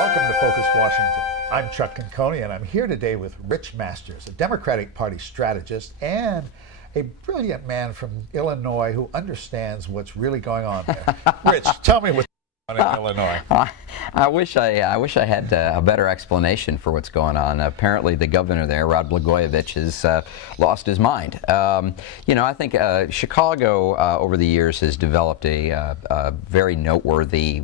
Welcome to Focus Washington. I'm Chuck Conconi, and I'm here today with Rich Masters, a Democratic Party strategist and a brilliant man from Illinois who understands what's really going on there. Rich, tell me what's going on in Illinois. I wish I had a better explanation for what's going on. Apparently, the governor there, Rod Blagojevich, has lost his mind. You know, I think Chicago over the years has developed a very noteworthy,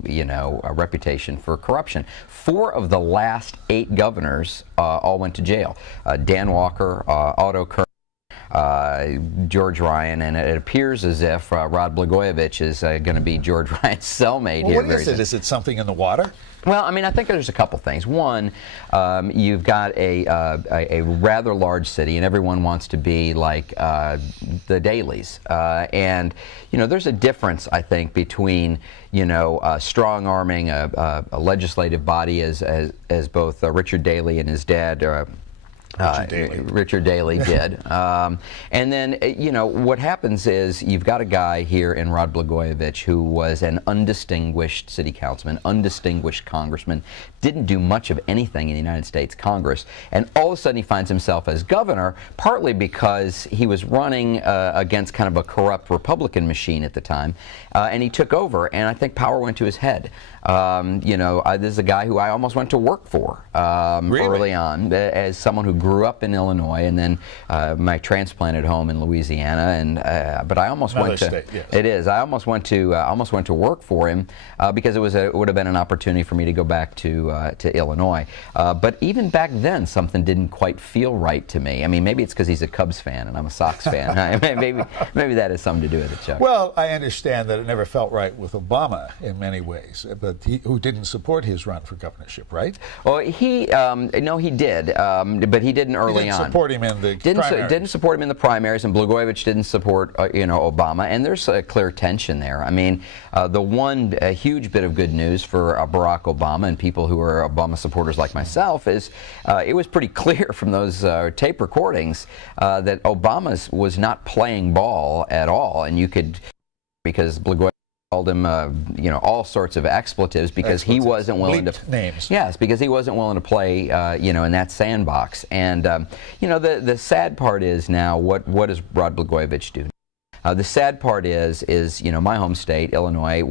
reputation for corruption. 4 of the last 8 governors all went to jail. Dan Walker, Otto Kerr, George Ryan, and it appears as if Rod Blagojevich is going to be George Ryan's cellmate here. What is it? Is it something in the water? Well, I mean, I think there's a couple things. One, you've got a rather large city, and everyone wants to be like the Dailies. And, there's a difference, I think, between, strong-arming a legislative body as both Richard Daley and his dad Richard Daley did. And then, what happens is you've got a guy here in Rod Blagojevich who was an undistinguished city councilman, undistinguished congressman, didn't do much of anything in the United States Congress, and all of a sudden he finds himself as governor, partly because he was running against kind of a corrupt Republican machine at the time, and he took over, and I think power went to his head. This is a guy who I almost went to work for early on as someone who grew up in Illinois, and then my transplanted home in Louisiana, and but I almost went to yes. It is. I almost went to work for him because it would have been an opportunity for me to go back to Illinois. But even back then, something didn't quite feel right to me. I mean, maybe it's because he's a Cubs fan and I'm a Sox fan. maybe that has something to do with it, Chuck. Well, I understand that it never felt right with Obama in many ways, but who didn't support his run for governorship, right? Well, he did, but he didn't early on. Didn't support him in the primaries. Didn't support him in the primaries, and Blagojevich didn't support Obama, and there's a clear tension there. I mean, the one huge bit of good news for Barack Obama and people who are Obama supporters like myself is it was pretty clear from those tape recordings that Obama was not playing ball at all, and you could, because Blagojevich called him, all sorts of expletives because he wasn't willing to names. Yes, because he wasn't willing to play, in that sandbox. And the sad part is now, what does Rod Blagojevich do? The sad part is my home state, Illinois,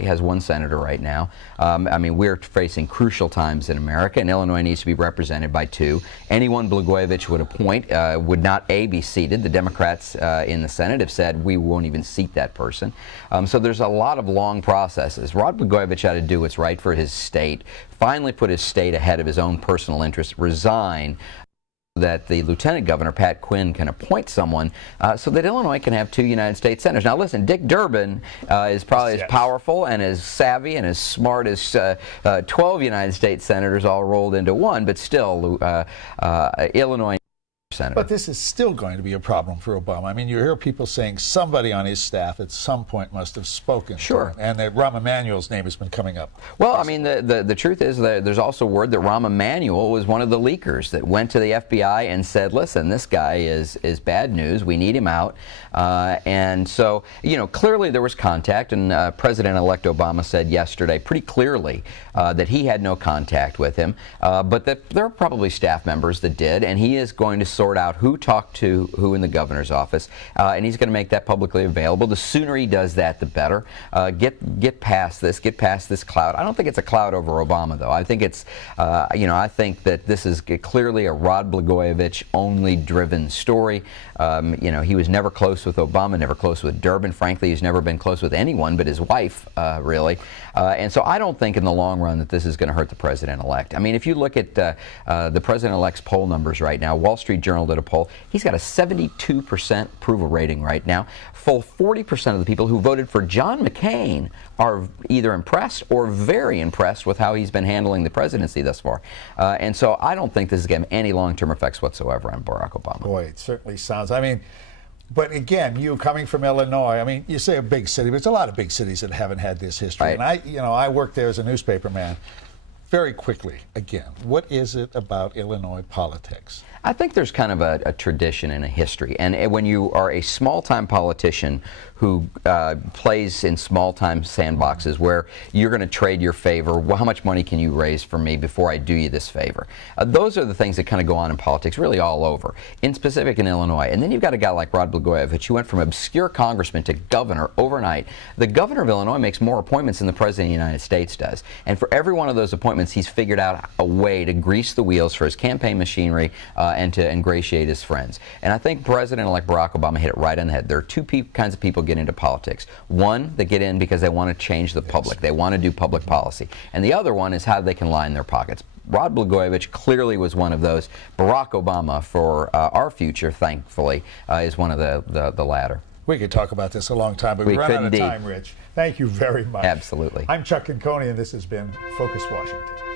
has 1 senator right now. I mean, we're facing crucial times in America, and Illinois needs to be represented by 2. Anyone Blagojevich would appoint would not, be seated. The Democrats in the Senate have said we won't even seat that person. So there's a lot of long processes. Rod Blagojevich had to do what's right for his state, finally put his state ahead of his own personal interests, resign, that the lieutenant governor, Pat Quinn, can appoint someone so that Illinois can have 2 United States senators. Now listen, Dick Durbin is probably as powerful and as savvy and as smart as 12 United States senators all rolled into one, but still Illinois senator. But this is still going to be a problem for Obama. I mean, you hear people saying somebody on his staff at some point must have spoken to him, and that Rahm Emanuel's name has been coming up. Well, I mean, the truth is that there's also word that Rahm Emanuel was one of the leakers that went to the FBI and said, listen, this guy is bad news. We need him out. And so, clearly there was contact, and President-elect Obama said yesterday pretty clearly that he had no contact with him, but that there are probably staff members that did, and he is going to sort out who talked to who in the governor's office, and he's going to make that publicly available. The sooner he does that, the better. Get past this cloud. I don't think it's a cloud over Obama, though. I think it's, I think that this is clearly a Rod Blagojevich only driven story. He was never close with Obama, never close with Durbin. Frankly, he's never been close with anyone but his wife, really. And so I don't think in the long run that this is going to hurt the president-elect. I mean, if you look at the president-elect's poll numbers right now, Wall Street Journal did a poll. He's got a 72% approval rating right now. Full 40% of the people who voted for John McCain are either impressed or very impressed with how he's been handling the presidency thus far. And so I don't think this is going to have any long-term effects whatsoever on Barack Obama. Boy, it certainly sounds. I mean, but again, you coming from Illinois, I mean, you say a big city, but it's a lot of big cities that haven't had this history. Right. And I worked there as a newspaper man. very quickly, again, what is it about Illinois politics? I think there's kind of a tradition and a history. And when you are a small-time politician who plays in small-time sandboxes where you're going to trade your favor, well, how much money can you raise for me before I do you this favor? Those are the things that kind of go on in politics really all over, in specific in Illinois. And then you've got a guy like Rod Blagojevich who went from obscure congressman to governor overnight. The governor of Illinois makes more appointments than the president of the United States does. And for every one of those appointments, he's figured out a way to grease the wheels for his campaign machinery and to ingratiate his friends. And I think President-elect Barack Obama hit it right on the head. There are two kinds of people get into politics. One, they get in because they want to change the public. They want to do public policy. And the other one is how they can line their pockets. Rod Blagojevich clearly was one of those. Barack Obama, for our future, thankfully, is one of the latter. We could talk about this a long time, but we run out of time, Rich. Thank you very much. Absolutely. I'm Chuck Conconi, and this has been Focus Washington.